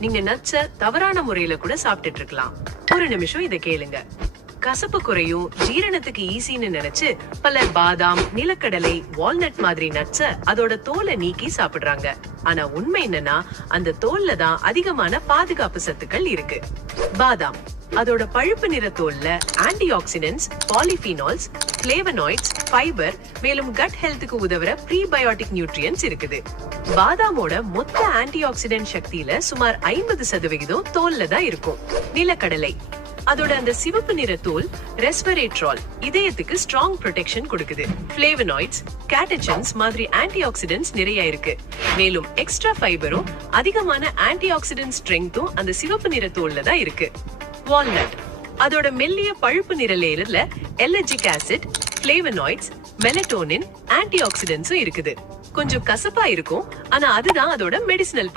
நீங்க நட்ஸ தவறான முறையில கூட சாப்பிட்டுட்டு இருக்கலாம். ஒரு நிமிஷம் இத கேளுங்க. கசப்பு குறையும், ஜீரணத்துக்கு ஈஸின்னு நினைச்சு பலர் பாதாம், நிலக்கடலை, வால்நட் மாதிரி நட்ஸ அதோட தோலை நீக்கி சாப்பிடுறாங்க. ஆனா உண்மை என்னன்னா, அந்த தோல்ல தான் அதிகமான பாதுகாப்பு சத்துக்கள் இருக்கு. பாதாம் அதோட பழுப்பு நிற தோல்ல ஆன்டி ஆக்சிடென்ட்ஸ், பாலிஃபீனால்ஸ், பிளேவனாய்ட்ஸ், ஃபைபர், மேலும் கட் ஹெல்த்துக்கு உதவுற ப்ரீபயோட்டிக் நியூட்ரியன்ட்ஸ் இருக்குது. பாதாமோட மொத்த ஆன்டி ஆக்சிடென்ட் சக்தியில சுமார் 50% தோல்ல தான் இருக்கும். நிலக்கடலை அதோட அந்த சிவப்பு நிற தோல் ரெஸ்வரேட்ரால் இதயத்துக்கு ஸ்ட்ராங் ப்ரொடெக்ஷன் கொடுக்குது. பிளேவனாய்ட்ஸ், கேட்டச்சன்ஸ் மாதிரி ஆன்டி ஆக்சிடென்ட்ஸ் நிறைய இருக்கு. மேலும் எக்ஸ்ட்ரா ஃபைபரும் அதிகமான ஆன்டி ஆக்சிடென்ட் ஸ்ட்ரெங்த்தும் அந்த சிவப்பு நிற தோல்ல தான் இருக்கு. வால்நட் அதோட மெல்லிய பழுப்பு நிற லேயர்ல எல்லர்ஜிக் ஆசிட், பிளேவனாய்ட்ஸ், மெலட்டோனின், ஆன்டி ஆக்சிடென்ட்ஸும் இருக்குது. கொஞ்சம் கசப்பா இருக்கும், ஆனா அதுதான் அதோட மெடிசினல்